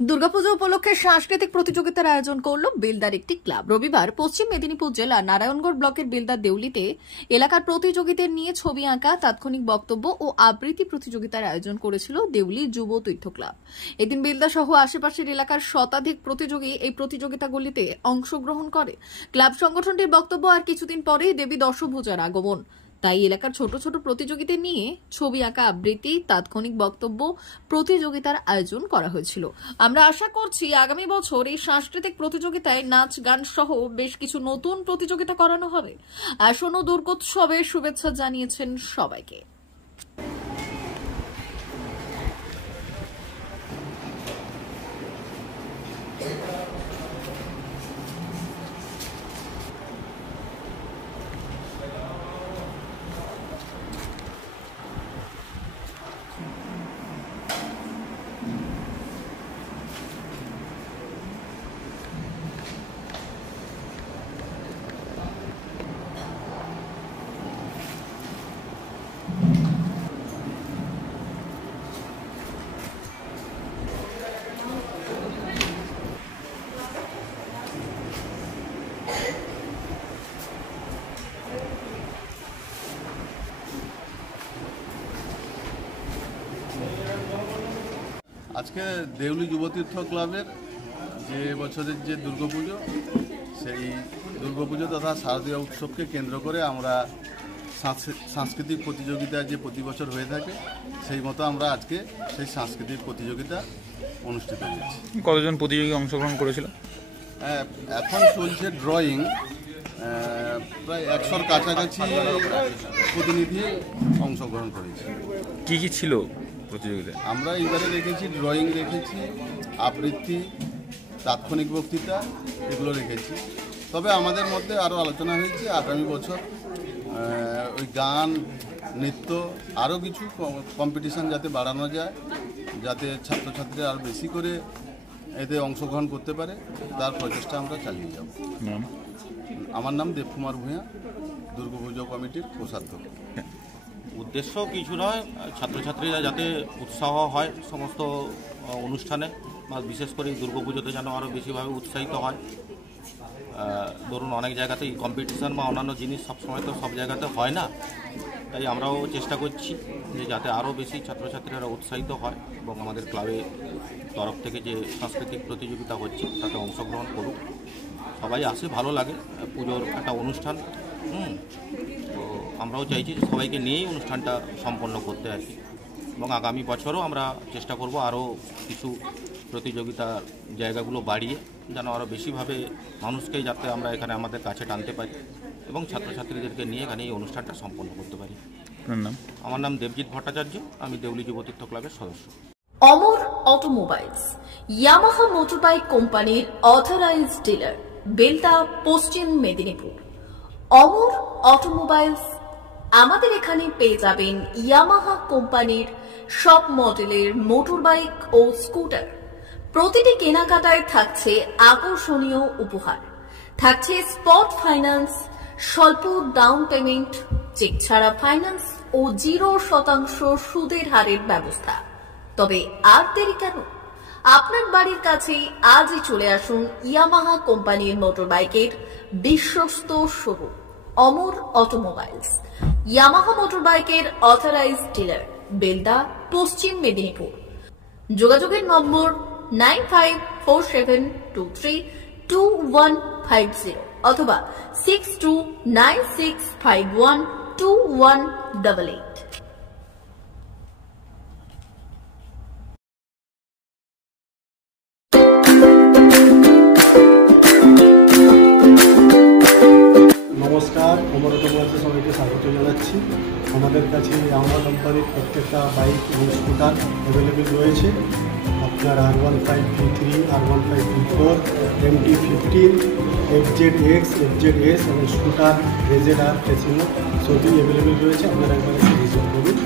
দুর্গাপুজো উপলক্ষে সাংস্কৃতিক প্রতিযোগিতার আয়োজন করল বেলদার একটি ক্লাব। রবিবার পশ্চিম মেদিনীপুর জেলার নারায়ণগড় ব্লকের বেলদার দেউলিতে এলাকার প্রতিযোগীদের নিয়ে ছবি আঁকা, তাৎক্ষণিক বক্তব্য ও আবৃত্তি প্রতিযোগিতার আয়োজন করেছিল দেউলি যুব তীর্থ ক্লাব। এদিন বেলদা সহ আশেপাশের এলাকার শতাধিক প্রতিযোগী এই প্রতিযোগিতাগুলিতে অংশগ্রহণ করে। ক্লাব সংগঠনটির বক্তব্য, আর কিছুদিন পরেই দেবী দশভুজার আগমন, তাই এলাকার ছোট ছোট প্রতিযোগীদের নিয়ে ছবি আঁকা, আবৃত্তি, তাৎক্ষণিক বক্তব্য প্রতিযোগিতার আয়োজন করা হয়েছিল। আমরা আশা করছি আগামী বছর এই সাংস্কৃতিক প্রতিযোগিতায় নাচ, গান সহ বেশ কিছু নতুন প্রতিযোগিতা করানো হবে। আসন্ন দুর্গোৎসবের শুভেচ্ছা জানিয়েছেন সবাইকে। আজকে দেউলি যুবতীর্থ ক্লাবের যে বছরের যে দুর্গাপুজো, সেই দুর্গাপুজো তথা শারদীয় উৎসবকে কেন্দ্র করে আমরা সাংস্কৃতিক প্রতিযোগিতা যে প্রতি বছর হয়ে থাকে, সেই মতো আমরা আজকে সেই সাংস্কৃতিক প্রতিযোগিতা অনুষ্ঠিত হয়েছি। কতজন প্রতিযোগী অংশগ্রহণ করেছিল? এখন চলছে ড্রয়িং, প্রায় 100-র কাছাকাছি প্রতিনিধি অংশগ্রহণ করেছে। কি কি ছিল প্রতিযোগিতায়? আমরা এইবারে রেখেছি ড্রয়িং, রেখেছি আবৃত্তি, তাৎক্ষণিক বক্তৃতা, এগুলো রেখেছি। তবে আমাদের মধ্যে আরও আলোচনা হয়েছে আগামী বছর ওই গান, নৃত্য, আরও কিছু কম্পিটিশান যাতে বাড়ানো যায়, যাতে ছাত্রছাত্রীরা আরও বেশি করে এতে অংশগ্রহণ করতে পারে, তার প্রচেষ্টা আমরা চালিয়ে যাব। আমার নাম দেবকুমার ভূঁইয়া, দুর্গাপুজো কমিটির কোষাধ্যক্ষ। উদ্দেশ্য কিছু নয়, ছাত্রছাত্রীরা যাতে উৎসাহ হয় সমস্ত অনুষ্ঠানে, বা বিশেষ করে দুর্গাপুজোতে যেন আরও বেশিভাবে উৎসাহিত হয়। ধরুন অনেক জায়গাতেই কম্পিটিশান বা অন্যান্য জিনিস সবসময় তো সব জায়গাতে হয় না, তাই আমরাও চেষ্টা করছি যে যাতে আরও বেশি ছাত্রছাত্রীরা উৎসাহিত হয় এবং আমাদের ক্লাবের তরফ থেকে যে সাংস্কৃতিক প্রতিযোগিতা হচ্ছে তাতে অংশগ্রহণ করুক। সবাই আসে, ভালো লাগে, পুজোর একটা অনুষ্ঠান। তো আমরাও চাইছি যে সবাইকে নিয়েই অনুষ্ঠানটা সম্পন্ন করতে আর কি, এবং আগামী বছরও আমরা চেষ্টা করব আরও কিছু প্রতিযোগিতার জায়গাগুলো বাড়িয়ে যেন আরও বেশিভাবে মানুষকে যাতে আমরা এখানে আমাদের কাছে টানতে পারি এবং ছাত্রছাত্রীদেরকে নিয়ে এখানে এই অনুষ্ঠানটা সম্পন্ন করতে পারি। আমার নাম দেবজিৎ ভট্টাচার্য, আমি দেউলি যুবতীর্থ ক্লাবের সদস্য। অমর অটোমোবাইলস, ইয়ামাহা মোটরবাইক কোম্পানির অথরাইজড ডিলার, বেলদা, পশ্চিম মেদিনীপুর। অমর অটোমোবাইলস, আমাদের এখানে পেয়ে যাবেন ইয়ামাহা কোম্পানির সব মডেলের মোটরবাইক ও স্কুটার। প্রতিটি কেনাকাটায় থাকছে আকর্ষণীয় উপহার, থাকছে স্পট ফাইন্যান্স, স্বল্প ডাউন পেমেন্ট, চেক ছাড়া ফাইন্যান্স ও 0% সুদের হারের ব্যবস্থা। তবে আর দেরি কেন? আপনার বাড়ির কাছেই আজই চলে আসুন ইয়ামাহা কোম্পানির মোটরবাইকের বিশ্বস্ত শোরুম অমর অটোমোবাইলস, ইয়ামাহা মোটরবাইকের অথরাইজড ডিলার, বেলদা, পশ্চিম মেদিনীপুর। যোগাযোগের নম্বর 9547232150 অথবা 6296512188। নমস্কার, অমর অটোমোবাইলসে সবাইকে স্বাগত জানাচ্ছি। আমাদের কাছে ইয়ামাহা কোম্পানির প্রত্যেকটা বাইক এবং স্কুটার অ্যাভেলেবেল রয়েছে। আপনার R15V3, R15V4, MT15, FZX, FZS এবং স্কুটার RZR, ফেসিনো সবই অ্যাভেলেবেল রয়েছে। আপনারা একবার ভিজিট করুন।